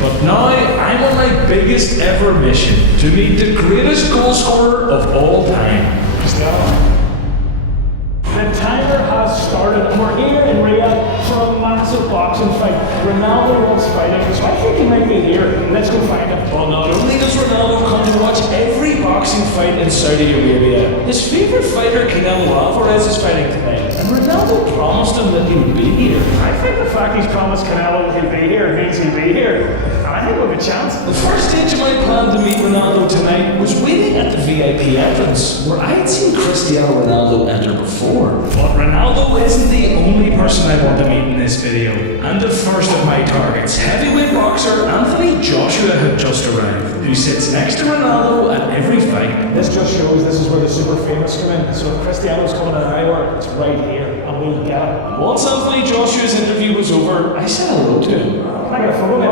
But now I'm on my biggest ever mission to meet the greatest goal scorer of all time. The timer has started and we're here in Riyadh for a massive boxing fight. Ronaldo loves fighting, so I think he might be here. Let's go find him. Well, not only does Ronaldo come to watch every boxing fight in Saudi Arabia, his favourite fighter Canelo Alvarez is fighting tonight, and Ronaldo promised him that he would be here. I think the fact he's promised Canelo he'll be here means he'll be here. And I think we have a chance. The first stage of my plan to meet Ronaldo tonight was waiting at the VIP entrance, where I had seen Cristiano Ronaldo enter before. But Ronaldo isn't the only person I want to meet in this video. And the first of my targets, heavyweight boxer Anthony Joshua had just arrived, who sits next to Ronaldo at every fight. This just shows this is where the super famous come in. So if Cristiano's coming in anywhere, it's right here, and we'll get him. Once Anthony Joshua's interview was over, I said hello to him. Can I get a photo, mate?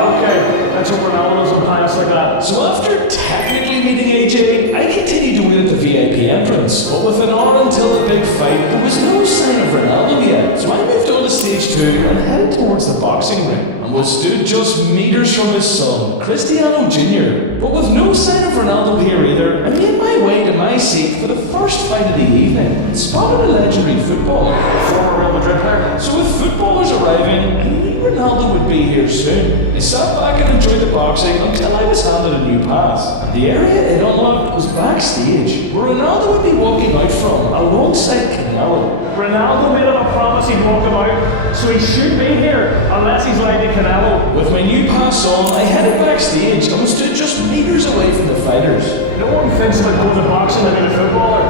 Okay, let's hope Ronaldo doesn't pass like that. So after technically meeting AJ, I continued to wait at the VIP entrance. But with an hour until the big fight, there was no sign of Ronaldo yet. So I moved on to stage 2 and headed towards the boxing ring, and was stood just meters from his son, Cristiano Jr. But with no sign of Ronaldo here either, I made my way to my seat for the first fight of the evening and spotted a legendary footballer. Former Real Madrid player. So with footballers arriving, I knew Ronaldo would be here soon. I sat back and enjoyed the boxing until I was handed a new pass. And the area it unlocked was backstage, where Ronaldo would be walking out from, alongside Canelo. Ronaldo made him a promise he'd walk him out, so he should be here, unless he's lied to Canelo. With my new pass on, I headed backstage and was stood just meters away from the fighters. No one thinks about going to boxing to be a footballer.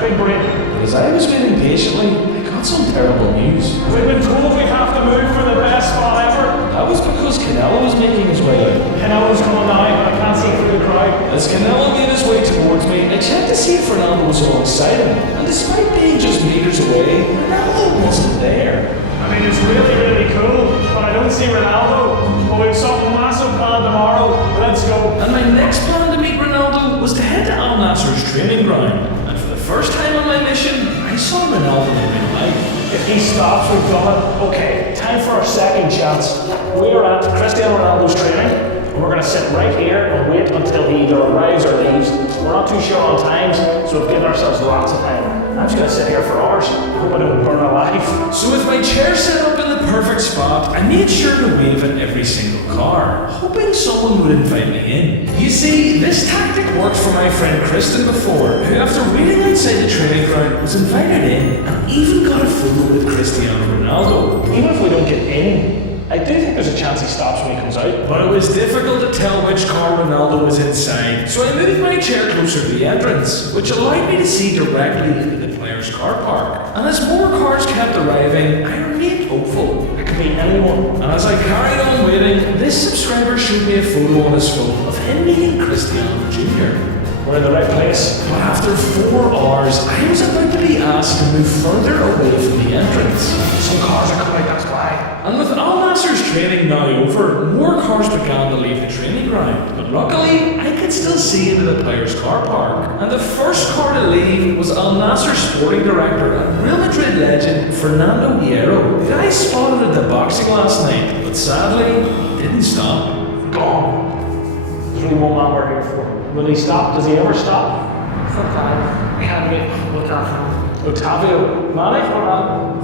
Big brain. But as I was waiting patiently, I got some terrible news. We've been told we have to move for the best spot ever. That was because Canelo was making his way out. Canelo's coming now, but I can't see through the crowd. As Canelo made his way towards me, I checked to see if Ronaldo was alongside him. And despite being just meters away, Ronaldo wasn't there. I mean, it's really, really cool, but I don't see Ronaldo. But we have something massive planned tomorrow. Let's go. And my next plan to meet Ronaldo was to head to Al Nassr's training ground. And for the first time on my mission, I saw Ronaldo in real life. If he stops, we've done it. Okay, time for our second chance. We're at Cristiano Ronaldo's training, and we're going to sit right here and wait until he either arrives or leaves. We're not too sure on times, so we've given ourselves lots of time. I'm just going to sit here for hours. Hope I don't burn alive. So with my chair set up in the perfect spot, I made sure to wave at every single car, hoping someone would invite me in. You see, this tactic worked for my friend Kristen before, who after waiting outside the training ground was invited in and even got a photo with Cristiano Ronaldo. Even if we don't get in, I do think there's a chance he stops when he comes out. But it was difficult to tell which car Ronaldo was inside, so I moved my chair closer to the entrance, which allowed me to see directly into the players' car park. And as more cars kept arriving, I remained hopeful. It could be anyone. And as I carried on waiting, this subscriber showed me a photo on his phone of him meeting Cristiano Jr. We're in the right place. But after 4 hours, I was about to be asked to move further away from the entrance. Some cars are coming, that's why. And with Al Nassr's training now over, more cars began to leave the training ground. But luckily, I could still see into the players' car park. And the first car to leave was Al Nassr's sporting director and Real Madrid legend, Fernando Hierro, who I spotted at the boxing last night. But sadly, he didn't stop. Gone. There's only one man we're here for. Will he stop? Does he ever stop? Sometimes. Can't wait for Otavio Mane?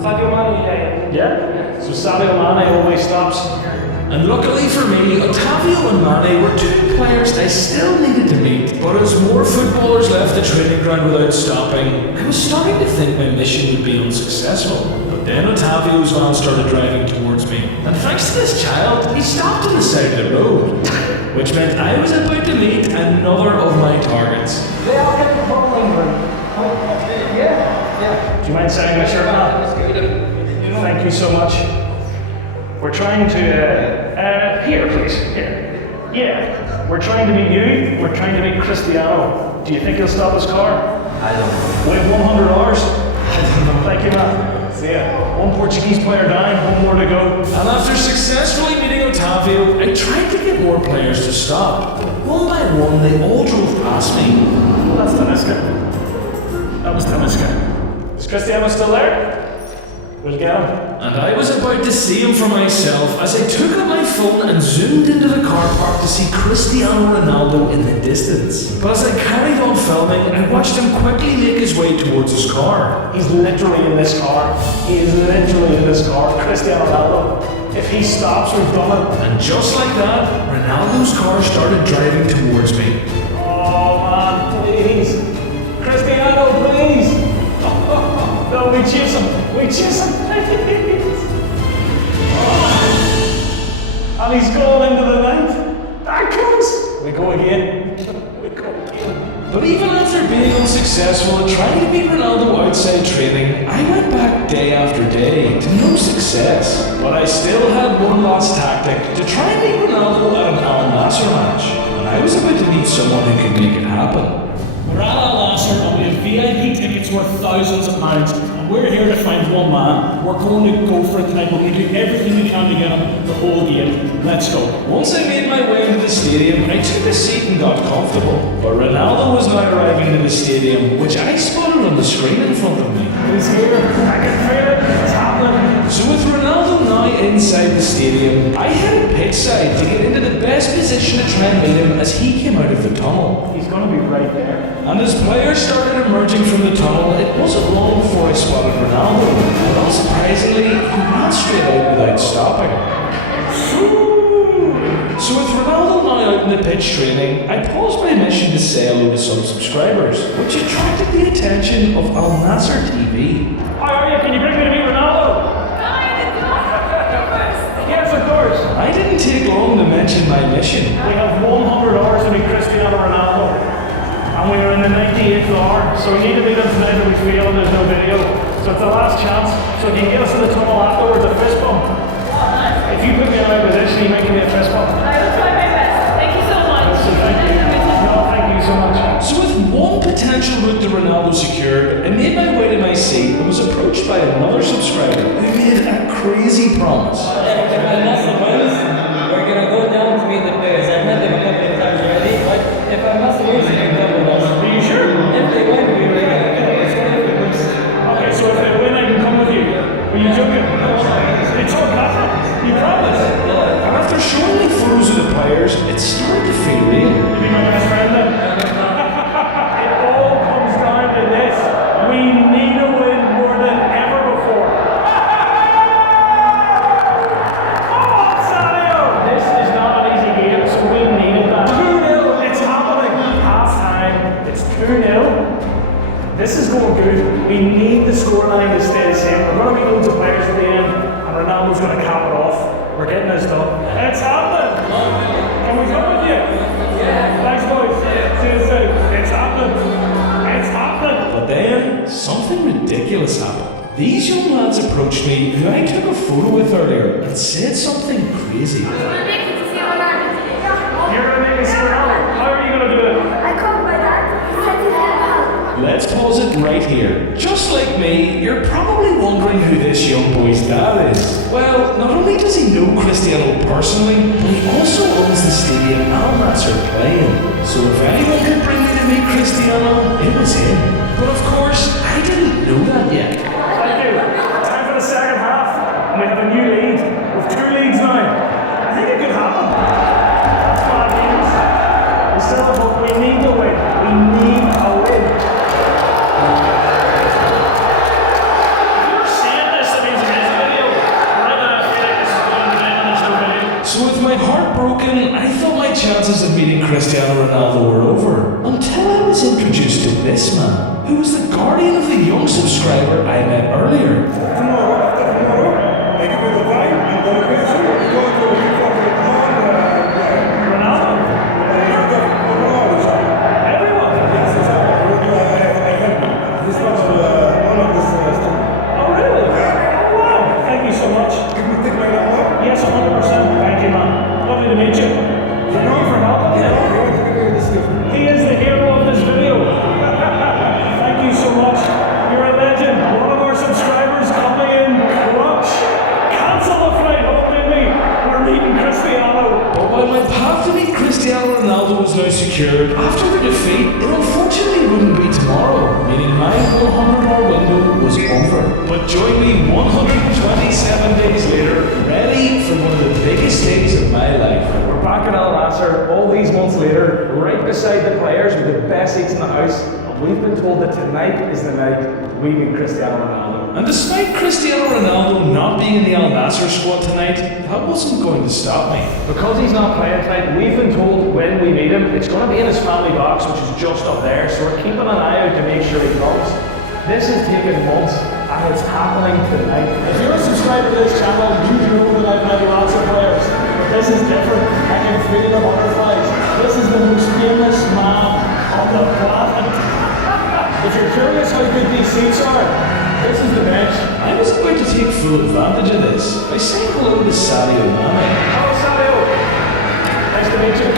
Sadio Mane, Yeah? So Sadio Mane always stops. And luckily for me, Otavio and Mane were 2 players I still needed to meet. But as more footballers left the training ground without stopping, I was starting to think my mission would be unsuccessful. But then Otavio's van started driving towards me, and thanks to this child, he stopped on the side of the road, which meant I was about to meet another of my targets. They all get the ball England. Yeah. Do you mind signing my shirt now? Thank you so much. We're trying to, here please, here. Yeah, we're trying to meet you, we're trying to meet Cristiano. Do you think he'll stop his car? I don't know. We have 100 hours. Thank you, man. See ya. One Portuguese player down, one more to go. And after successfully meeting Otavio, I tried to get more players to stop. But one by one, they all drove past me. That's Taniska. That was Taniska. Is Cristiano still there? We'll get him. And I was about to see him for myself as I took out my phone and zoomed into the car park to see Cristiano Ronaldo in the distance. But as I carried on filming, I watched him quickly make his way towards his car. He's literally in this car. He is literally in this car. Cristiano Ronaldo. If he stops, we've done it. And just like that, Ronaldo's car started driving towards me. Oh man, please. Cristiano, please. No, we chase him. We chase him. And he's going into the night. That comes. We go again. We go again. But even after being unsuccessful at trying to beat Ronaldo outside training, I went back day after day to no success. But I still had one last tactic to try and beat Ronaldo at an Al Nassr match. And I was about to meet someone who could make it happen. We're at Al Nassr and we have VIP tickets worth thousands of pounds. And we're here to find one man. We're going to go for it tonight. We're going to do everything we can to get him the whole game. Let's go. Once I made my way into the stadium, I took a seat and got comfortable. But Ronaldo was now arriving in the stadium, which I spotted on the screen in front of me. He's here. I can feel it. It's happening. So with Ronaldo now inside the stadium, I headed pitchside to get into the best position to try and meet him as he came out of the tunnel. He's going to be right there. And as players started emerging from the tunnel, it wasn't long before I spotted Ronaldo. And unsurprisingly, he ran straight out without stopping. So with Ronaldo now out in the pitch training, I paused my mission to say hello to some subscribers, which attracted the attention of Al Nassr TV. How are you? Can you bring me to meet Ronaldo? Yes, of course. I didn't take long to mention my mission. We have 100 hours to meet Cristiano Ronaldo. And we are in the 98th hour, so we need to meet him tonight or we fail and there's no video. So it's the last chance. So if you can get us in the tunnel afterwards, a fist bump. If you put me out with this, you might give me a fist bump. I'll try my best. Thank you so much. Thank you. No, thank you so much. So with one potential route to Ronaldo secured, I made my way to my seat and was approached by another subscriber who made a crazy promise. We're gonna go down to meet the players. I've met them a couple of times already, but if I must lose, you can come with us. Are you sure? If they win, we will get Okay, so if they win, I can come with you. Are you joking? It's all nothing. You promise? And after showing me photos of the players, it started to feel real. You be my best friend then? It all comes down to this. We need a win more than ever before. Come on, Sadio! This is not an easy game, so we needed that. 2-0, it's happening. Half time, it's 2-0. This is going good. We need the scoreline to stay the same. We're going to be loads of players at the end, and Ronaldo's going to cap it off. We're getting this done. It's happening! Can we come with you? Yeah. Thanks, boys. See you soon. It's happening. It's happening. But then, something ridiculous happened. These young lads approached me, who I took a photo with earlier, and said something crazy. You're going to make me Ronaldo. How are you going to do it? I called my dad. He said he's gonna help. Let's pause it right here. Just like me, you're probably wondering who this young boy's dad is. Well, not only does he know Cristiano personally, but he also owns the stadium Al Nassr play in. So if anyone could bring me to meet Cristiano, it was him. But of course, I didn't know that yet. Thank you. Time for the second half. And we have a new lead. With 2 leads now. I think it could happen. That's bad news. We still have hope. We need to win. We need a win. So with my heart broken, I thought my chances of meeting Cristiano Ronaldo were over. Until I was introduced to this man, who was the guardian of the young subscriber I met earlier. You're a legend. One of our subscribers coming in. Cristiano Ronaldo was now secured, after the defeat, it unfortunately wouldn't be tomorrow, meaning my 100-hour window was over. But join me 127 days later, ready for one of the biggest days of my life. We're back in Al Nasser all these months later, right beside the players with the best seats in the house. And we've been told that tonight is the night we meet Cristiano Ronaldo. And despite Cristiano Ronaldo not being in the Al Nassr squad tonight, that wasn't going to stop me. Because he's not playing tonight, we've been told when we meet him, it's going to be in his family box, which is just up there, so we're keeping an eye out to make sure he comes. This is taking months, and it's happening tonight. If you're a subscriber to this channel, you know that I've had lots of players. But this is different. I can feel the butterflies. This is the most famous man on the planet. If you're curious how good these seats are, this is the bench. I was going to take full advantage of this by saying hello to Sadio Mane. Hello, Sadio. Nice to meet you.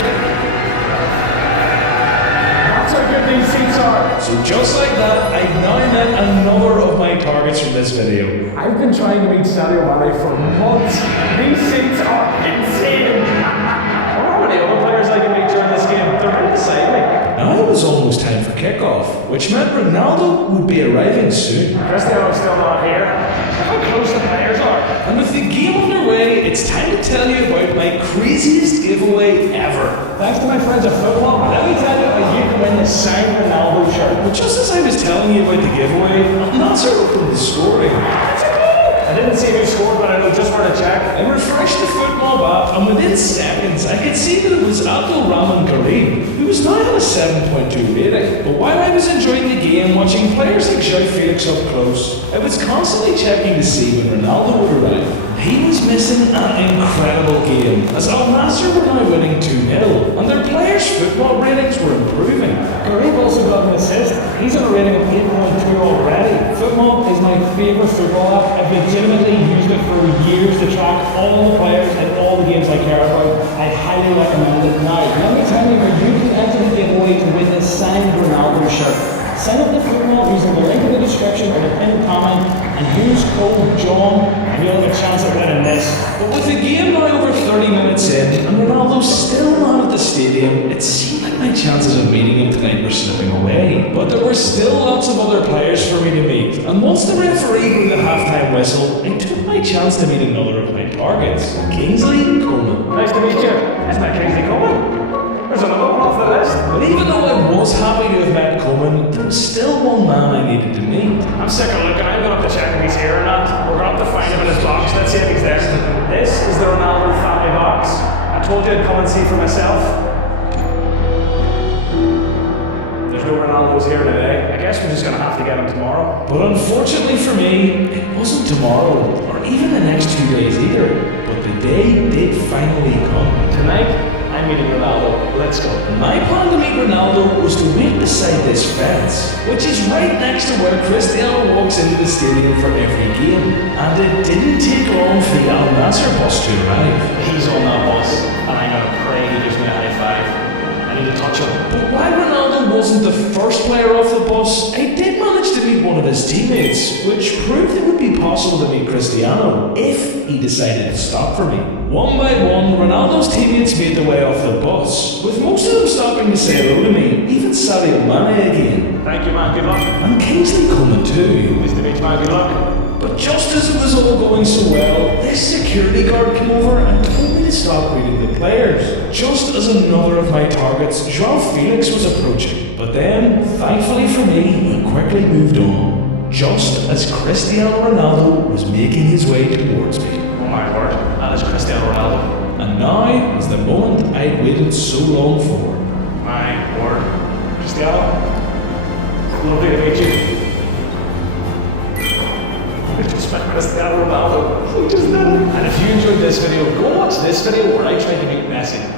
That's how good these seats are. So just like that, I've now met another of my targets from this video. I've been trying to meet Sadio Mane for months. These seats are insane. I wonder how many other players I can meet during this game. They're right beside me. Now it was almost time for kickoff, which meant Ronaldo would be arriving soon. Cristiano's still not here. Look how close the players are. And with the game underway, it's time to tell you about my craziest giveaway ever. Thanks to my friends at football, let me tell you how you can win this signed Ronaldo shirt. But just as I was telling you about the giveaway, Al Nassr opened the scoring. I didn't see who scored, but I know just where to check. I refreshed the football app, and within seconds, I could see that it was Abdul Rahman Karim, who was now on a 7.2 rating. But while I was enjoying the game, watching players like João Felix up close, I was constantly checking to see when Ronaldo would arrive. He was missing an incredible game, as Al Nassr were now winning 2-0, and their players' football ratings were improving. Karim also got an assist. He's on a rating of 8.2 already. Football is my favourite football app. I've legitimately used it for years to track all the players and all the games I care about. I highly recommend it. Now, let me tell you where you can enter the giveaway to win this signed Ronaldo shirt. Sign up to football using the link in the description or the pinned comment and use code JOHN and you'll have a chance of winning this. But with the game now over 30 minutes in, and Ronaldo still not at the stadium, it seemed like my chances of meeting him tonight were slipping away. But there were still lots of other players for me to meet, and once the referee blew the halftime whistle, I took my chance to meet another of my targets, Kingsley Coman. Nice to meet you. Isn't that Kingsley Coman? There's another one off the list. But even though I was happy to have met Coman, there was still one man I needed to meet. I'm sick of looking. I'm going to have to check if he's here or not. We're going to have to find him in his box. Let's see if he's there. This is the Ronaldo family box. I told you I'd come and see for myself. There's no Ronaldo's here today. I guess we're just going to have to get him tomorrow. But unfortunately for me, it wasn't tomorrow, or even the next 2 days either. But the day did finally come. Tonight, I'm meeting Ronaldo. Let's go. My plan to meet Ronaldo was to wait beside this fence, which is right next to where Cristiano walks into the stadium for every game. And it didn't take long for the Al Nassr bus to arrive. He's on that bus, and I'm going to pray he gives me a high five. I need to touch him. But while Ronaldo wasn't the first player off the bus, I did manage to meet one of his teammates, which proved it would be possible to meet Cristiano if he decided to stop for me. One by one, Ronaldo's teammates made their way off the bus, with most of them stopping to say hello to me, even Sadio Mane again. Thank you, man. Good luck. And Kingsley Coman too. Nice to meet you, man. Good luck. But just as it was all going so well, this security guard came over and told me to stop greeting the players. Just as another of my targets, João Felix, was approaching. But then, thankfully for me, he quickly moved on, just as Cristiano Ronaldo was making his way towards me. Oh my word, that is Cristiano Ronaldo. And now was the moment I'd waited so long for. My word. Cristiano, lovely to meet you. I just met Cristiano Ronaldo. He just did it. And if you enjoyed this video, go watch this video where I tried to meet Messi.